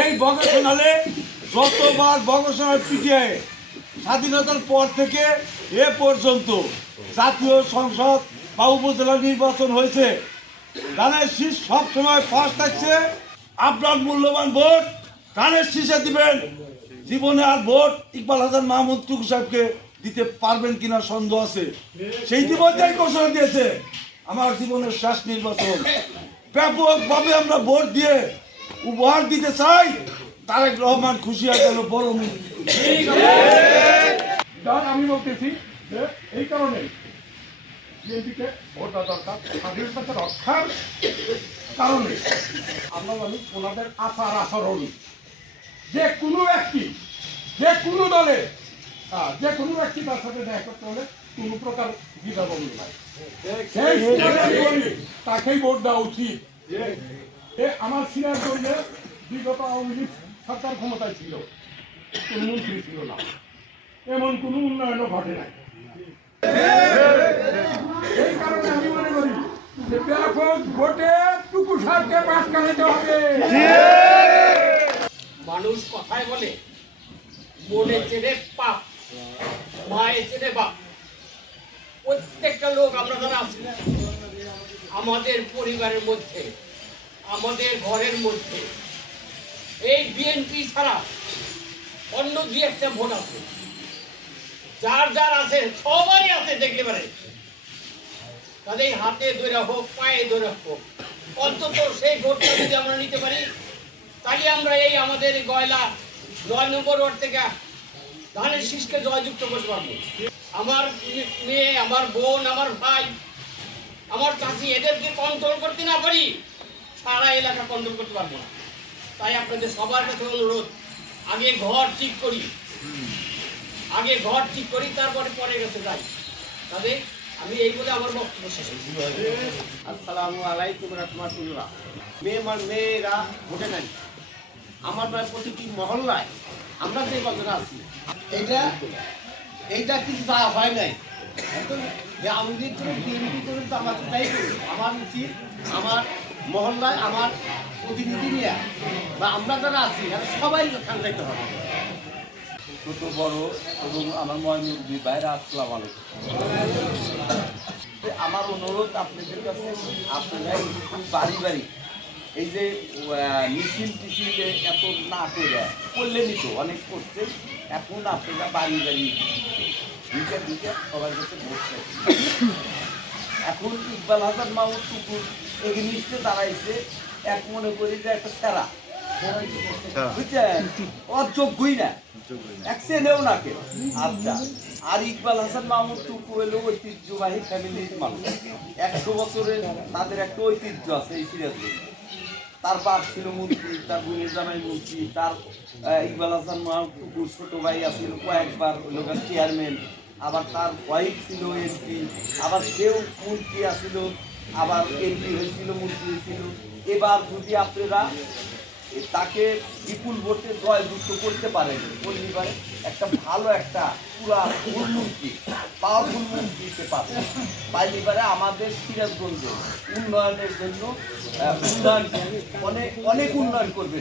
এই বগসনালে যতবার বগসনাল পিটিয়ে স্বাধীনতার পর থেকে এ পর্যন্ত জাতীয় সংসদ বা উপজেলা নির্বাচন হয়েছে, ধানের শীষ সবসময় ফার্স্ট থাকছে। আপনার মূল্যবান ভোট ধানের শীষে দিবেন। জীবনে আর ভোট ইকবাল হাসান মাহমুদ টুকু সাহেবকে দিতে পারবেন কিনা সন্দেহ আছে। সেই ইতিমধ্যেই ঘোষণা দিয়েছে আমার জীবনের শেষ নির্বাচন। ব্যাপকভাবে আমরা ভোট দিয়ে উপহার দিতে চাই। তারেক রহমান খুশি হয়ে গেল বড় আমি বলতেছি যে এই কারণে বিএনপিকে ভোট দেওয়া দরকার। স্বাধীনতা রক্ষার কারণে আমরা জানি ওনাদের আচার আচরণ, যে কোনো ব্যক্তি যে কোনো দলে যে কোনো ব্যক্তি তার সাথে দেখা করতে হলে কোনো প্রকার দ্বিধাবন্ধ নাই, তাকেই ভোট দেওয়া উচিত। আমার সিনিয়র দলীয় বিগত আওয়ামী লীগ সরকার ক্ষমতায় ছিল, কোনো মন্ত্রী ছিল না, এমন কোনো উন্নয়নও ঘটে নাই। এই কারণে আমি মনে করি যে ব্যাপক ভোটে টুকু সারকে পাশ কাটাতে হবে। মানুষ কথায় বলে মনে চেনে পাপ, মায়ে চেনে বাপ। প্রত্যেকটা লোক আমরা যারা আছি আমাদের পরিবারের মধ্যে, আমাদের ঘরের মধ্যে এই বিএনপি ছাড়া অন্য দুই একটা ভোট আছে, যার যার আছে সবারই আছে দেখতে পারে। তাদের হাতে ধরে হোক পায়ে ধরে হোক অন্তত সেই ভোটটা যদি আমরা নিতে পারি, তাহলে আমরা এই আমাদের গয়লা ৯ নম্বর ওয়ার্ড থেকে ধানের শীষকে জয়যুক্ত করতে পারবো। আমার মেয়ে, আমার বোন, আমার ভাই, আমার চাষি, এদেরকে কন্ট্রোল করতে না পারি সারা এলাকা কন্ট্রোল করতে পারবো না। তাই আপনাদের সবার কাছে অনুরোধ, আগে ঘর ঠিক করি, আগে ঘর ঠিক করি, তারপরে পরে গেছে যাই। তাদের আমি এই বলে আমার বক্তব্য শেষ করছি। আসসালামু আলাইকুম রাহমাতুল্লাহ। মেয়েরা ভোটে নাই। আমার প্রায় প্রতিটি মহল্লায় আমরা যে কজন আছি এইটা কিন্তু তা হয় নাই। যে আমি যদি বিএনপি করি তো আমাকে তাই করি। আমার উচিত আমার মহল্লায় আমার প্রতিনিধি নিয়ে বা আমরা যারা আছি সবাই খান যাইতে হবে। ছোট বড় এবং আমার ময়মুরবি বাইরে আসসালামু আলাইকুম। আমার অনুরোধ আপনাদের কাছে, আপনারা বাড়ি বাড়ি এই যে মিছিল টিছিলে এত না করলে নিত, অনেক করছে, এখন আপনারা বাড়ি বাড়ি দুইটা সবার কাছে বসছে। এখন ইকবাল হাসান মাহমুদ টুকুর এগেনিস্টে দাঁড়াইছে, এক মনে করি যে একটা সেরা, বুঝছেন, অযোগ্যই না, এক চেনেও না কেউ। আচ্ছা, আর ইকবাল হাসান মাহমুদ টুকু হলো ঐতিহ্যবাহী ফ্যামিলির মানুষ, 100 বছরের তাদের একটা ঐতিহ্য আছে এই সিরাজে। তার বাপ ছিল মন্ত্রী, তার বোনের জামাই মন্ত্রী, তার ইকবাল হাসান মাহমুদ টুকুর ছোট ভাই আছিল কয়েকবার লোকাল চেয়ারম্যান, আবার তার ওয়াইফ ছিল এমপি, আবার সেও মন্ত্রী আসিল, আবার এমপি হয়েছিল, মন্ত্রী হয়েছিল। এবার যদি আপনারা তাকে বিপুল ভোটে জয়যুক্ত করতে পারেন, পরিবারে একটা ভালো একটা পুরা মন্ত্রী, পাওয়ারফুল মন্ত্রী দিতে পারবে, পাইলিবারে আমাদের সিরাজগঞ্জে উন্নয়নের জন্য অনেক উন্নয়ন করবে।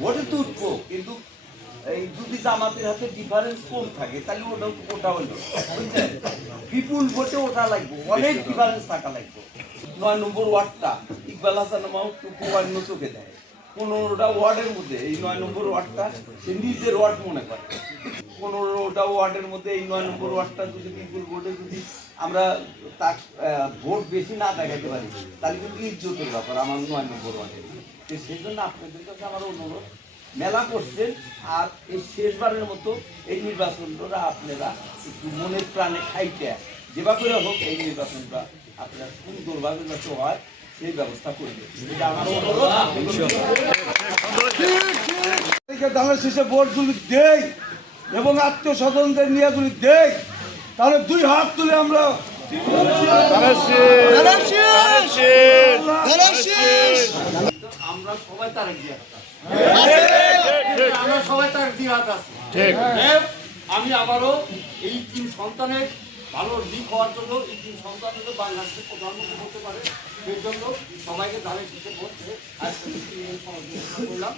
ভোটে তো উঠবো, কিন্তু এই যদি জামাতের হাতে ডিফারেন্স কম থাকে তাহলে ওটা হলো বুঝছেন, বিপুল ভোটে ওটা লাগবে, অনেক ডিফারেন্স থাকা লাগবে। ৯ নম্বর ওয়ার্ডটা ইকবাল হাসান মাহমুদ টুকু অন্য চোখে দেয়। 15টা ওয়ার্ডের মধ্যে এই ৯ নম্বর ওয়ার্ডটা সে নিজের ওয়ার্ড মনে করে। 15টা ওয়ার্ডের মধ্যে এই ৯ নম্বর ওয়ার্ডটা যদি বিপুল ভোটে যদি আমরা তার ভোট বেশি না দেখাতে পারি, তাহলে কিন্তু ইজ্জতের ব্যাপার আমার 9 নম্বর ওয়ার্ডে। তো সেই জন্য আপনাদের কাছে আমার অনুরোধ, মেলা করছেন, আর এই শেষবারের মতো এই নির্বাচনটা আপনারা একটু মনের প্রাণে খাইতে যেভাবে করে হোক এই নির্বাচনটা আপনারা সুন্দরভাবে যাতে হয় সেই ব্যবস্থা করবে, এটা আমার অনুরোধ। ধানের শীষে ভোটগুলি দেই এবং আত্মীয়-স্বজনদের নিয়ে যদি দেই, তাহলে 2 হাত তুলে আমরা আমরা সবাই তারেক জিয়া, আমরা সবাই তারেক জিয়া আছি। আমি আবারও এই 3 সন্তানের ভালো দিক হওয়ার জন্য, এই 3 সন্তান হলো বাংলাদেশের প্রধানমন্ত্রী হতে পারে, সেই জন্য সবাইকে ধানের শীষে ভোট দিয়ে আজকে করলাম।